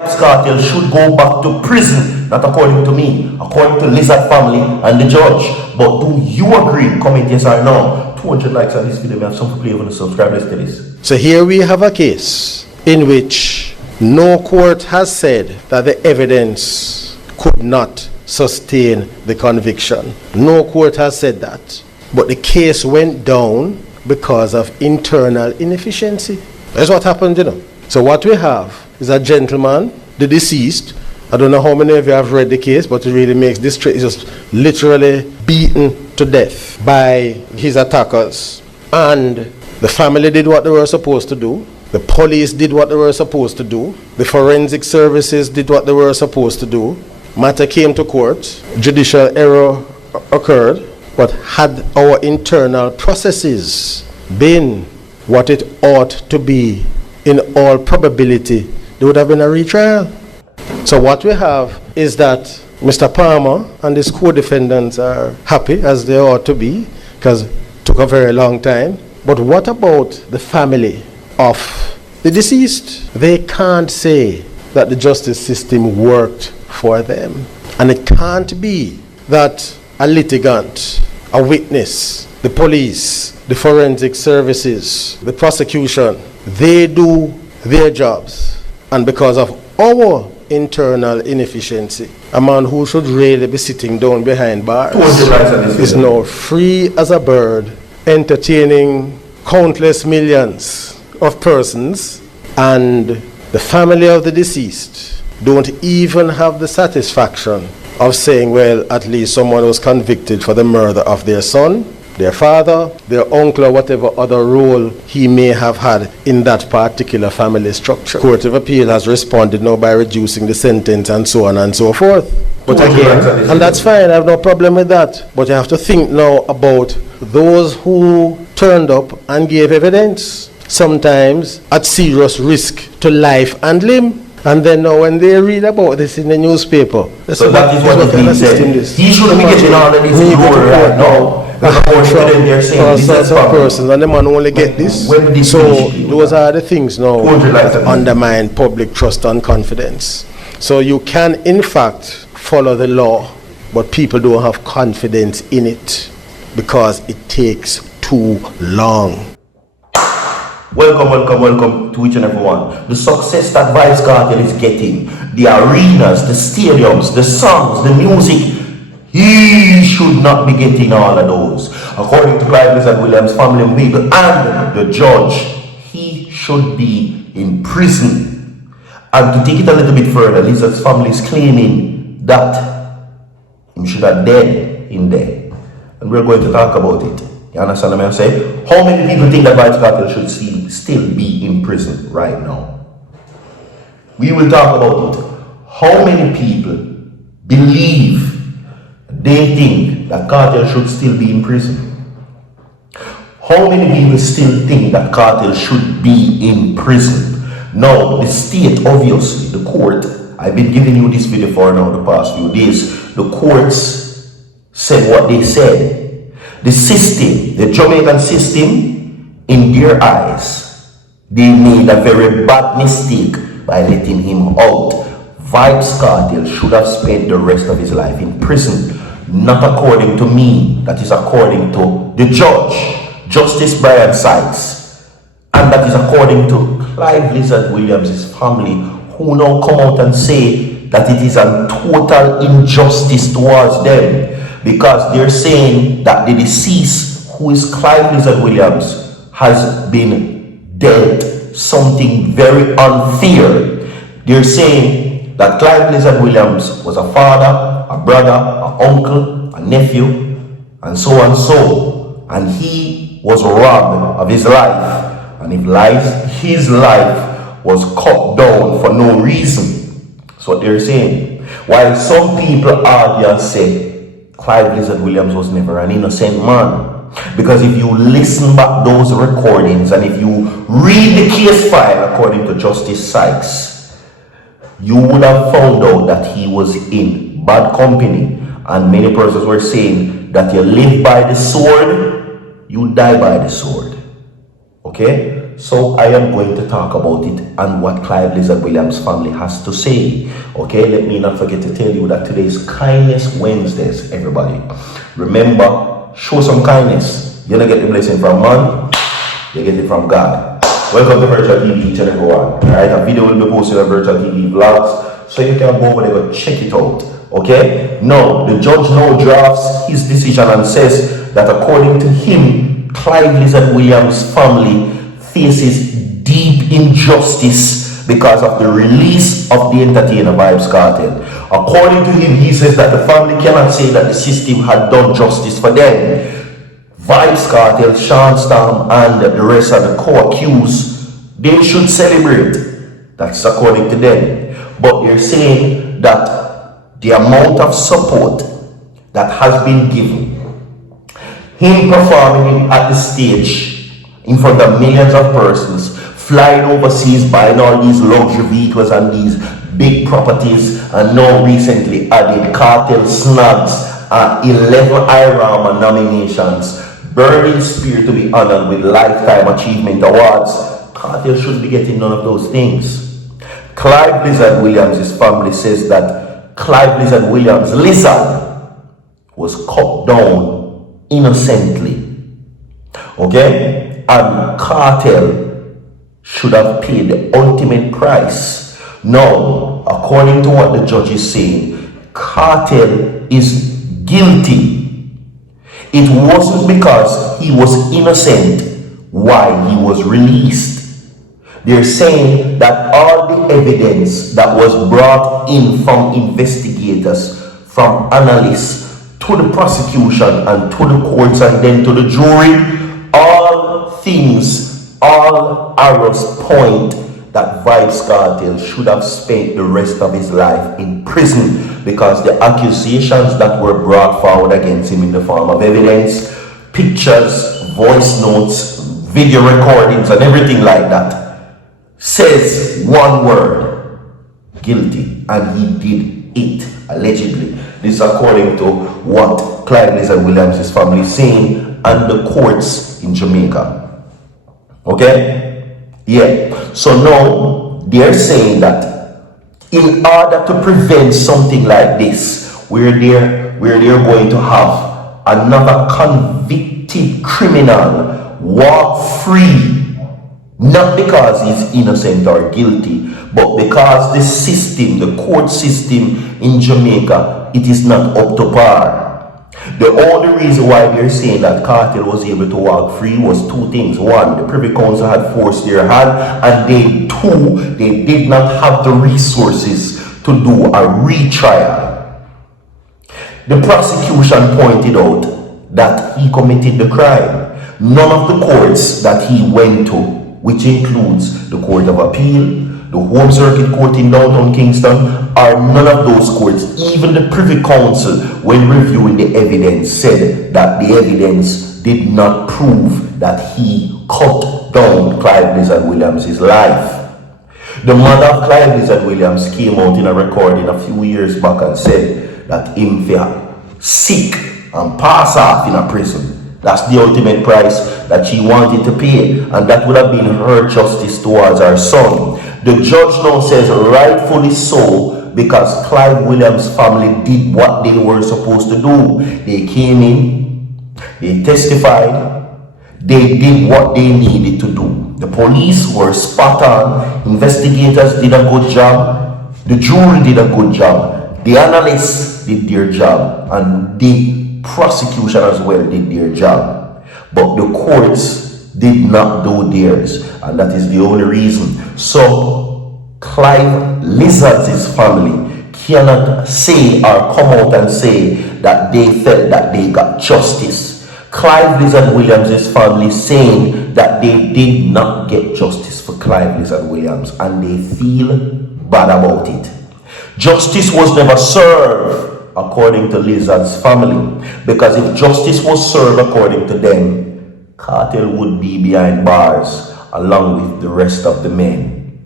Cartel should go back to prison, not according to me, according to Lizard family and the judge. But do you agree? Comment yes or no. 200 likes on this video. We have some to play on the subscribe list to this. So here we have a case in which no court has said that the evidence could not sustain the conviction. No court has said that. But the case went down because of internal inefficiency. That's what happened, you know. So what we have is a gentleman, the deceased. I don't know how many of you have read the case, but it really makes this straight. He's just literally beaten to death by his attackers. And the family did what they were supposed to do. The police did what they were supposed to do. The forensic services did what they were supposed to do. Matter came to court. Judicial error occurred. But had our internal processes been what it ought to be, in all probability, there would have been a retrial. So what we have is that Mr. Palmer and his co-defendants are happy, as they ought to be, because it took a very long time. But what about the family of the deceased? They can't say that the justice system worked for them. And it can't be that a litigant, a witness, the police, the forensic services, the prosecution, they do their jobs. And because of our internal inefficiency, a man who should really be sitting down behind bars is now free as a bird, entertaining countless millions of persons, and the family of the deceased don't even have the satisfaction of saying, well, at least someone was convicted for the murder of their son, their father, their uncle, or whatever other role he may have had in that particular family structure. Court of Appeal has responded now by reducing the sentence and so on and so forth. But again, and that's fine, I have no problem with that. But you have to think now about those who turned up and gave evidence, sometimes at serious risk to life and limb. And then now when they read about this in the newspaper, so that is what he said. He shouldn't be getting all of this glory right now. They're saying all sorts of persons, and the man only get this. So those are the things now that undermine public trust and confidence. So you can in fact follow the law, but people don't have confidence in it because it takes too long. Welcome to each and every one. The success that VYBZ Kartel is getting, the arenas, the stadiums, the songs, the music, he should not be getting all of those. According to Pris0n family and the judge, he should be in prison. And to take it a little bit further, Lizard's family is claiming that he should have dead in there. And we're going to talk about it. You understand what I'm saying? How many people think that VYBZ Kartel should still be in prison right now? We will talk about it. How many people believe they think that Kartel should still be in prison? How many people still think that Kartel should be in prison? Now, the state, obviously, the court, I've been giving you this video for now the past few days. The courts said what they said. The system, the Jamaican system, in their eyes, they made a very bad mistake by letting him out. VYBZ Kartel should have spent the rest of his life in prison. Not according to me, that is according to the judge, Justice Brian Sykes. And that is according to Clive Lizard Williams' family, who now come out and say that it is a total injustice towards them. Because they're saying that the deceased, who is Clive Lizard Williams, has been dealt something very unfair. They're saying that Clive Lizard Williams was a father, a brother, an uncle, a nephew, and so and so. And he was robbed of his life. And his life was cut down for no reason. That's what they're saying. While some people argue and say, Clive Lizard Williams was never an innocent man. Because if you listen back those recordings and if you read the case file according to Justice Sykes, you would have found out that he was in bad company. And many persons were saying that you live by the sword, you die by the sword. Okay? so I am going to talk about it and what Clive Lizard Williams' family has to say. Okay, let me not forget to tell you that today is Kindness Wednesdays, everybody. Remember, show some kindness. You don't get the blessing from man, you get it from God. Welcome to Virtual TV, each and everyone. Alright, a video will be posted on Virtual TV vlogs, so you can go over there and check it out. Okay, now the judge now drafts his decision and says that according to him, Clive Lizard Williams' family faces deep injustice because of the release of the entertainer VYBZ KARTEL. According to him, he says that the family cannot say that the system had done justice for them. VYBZ KARTEL, Sean Storm, and the rest of the co-accused, they should celebrate. That's according to them. But they're saying that the amount of support that has been given, him performing at the stage in front of millions of persons, flying overseas, buying all these luxury vehicles and these big properties, and now recently added Kartel snags 11 IRAMA nominations, burning spear to be honored with lifetime achievement awards. Kartel shouldn't be getting none of those things. Clive Lizard Williams' family says that Clive Lizard Williams, Lizard, was cut down innocently, okay, and Kartel should have paid the ultimate price. Now, according to what the judge is saying, Kartel is guilty. It wasn't because he was innocent why he was released. They're saying that all the evidence that was brought in from investigators, from analysts, to the prosecution and to the courts and then to the jury, all arrows point that VYBZ KARTEL should have spent the rest of his life in prison, because the accusations that were brought forward against him in the form of evidence, pictures, voice notes, video recordings and everything like that says one word: guilty. And he did it, allegedly. This is according to what Clive Lizard Williams' family is saying and the courts in Jamaica. Okay? Yeah. So now they're saying that in order to prevent something like this, where they're going to have another convicted criminal walk free, not because he's innocent or guilty, but because the system, the court system in Jamaica, it is not up to par. The only reason why they're saying that Kartel was able to walk free was two things. One, the Privy Council had forced their hand, and they did not have the resources to do a retrial. The prosecution pointed out that he committed the crime. None of the courts that he went to, which includes the Court of Appeal, the Home Circuit Court in downtown Kingston, or none of those courts, even the Privy Council, when reviewing the evidence, said that the evidence did not prove that he cut down Clive Lizard Williams' life. The mother of Clive Lizard Williams came out in a recording a few years back and said that him feel sick and pass off in a prison. That's the ultimate price that she wanted to pay, and that would have been her justice towards her son. The judge now says rightfully so, because Clive Williams' family did what they were supposed to do. They came in, they testified, they did what they needed to do. The police were spot on, investigators did a good job, the jury did a good job, the analysts did their job, and the prosecution as well did their job. But the courts did not do theirs, and that is the only reason. So Clive Lizard's family cannot say or come out and say that they felt that they got justice. Clive Lizard Williams' family saying that they did not get justice for Clive Lizard Williams, and they feel bad about it. Justice was never served according to Lizard's family, because if justice was served according to them, Kartel would be behind bars along with the rest of the men.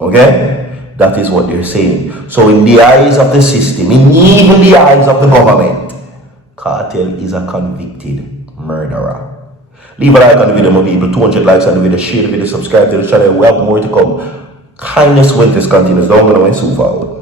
Okay? That is what they're saying. So in the eyes of the system, in even the eyes of the government, Kartel is a convicted murderer. Leave a like on the video, my people. 200 likes on the video. Share the video. Subscribe to the channel. We have more to come. Kindness with this continues. Don't go away so far.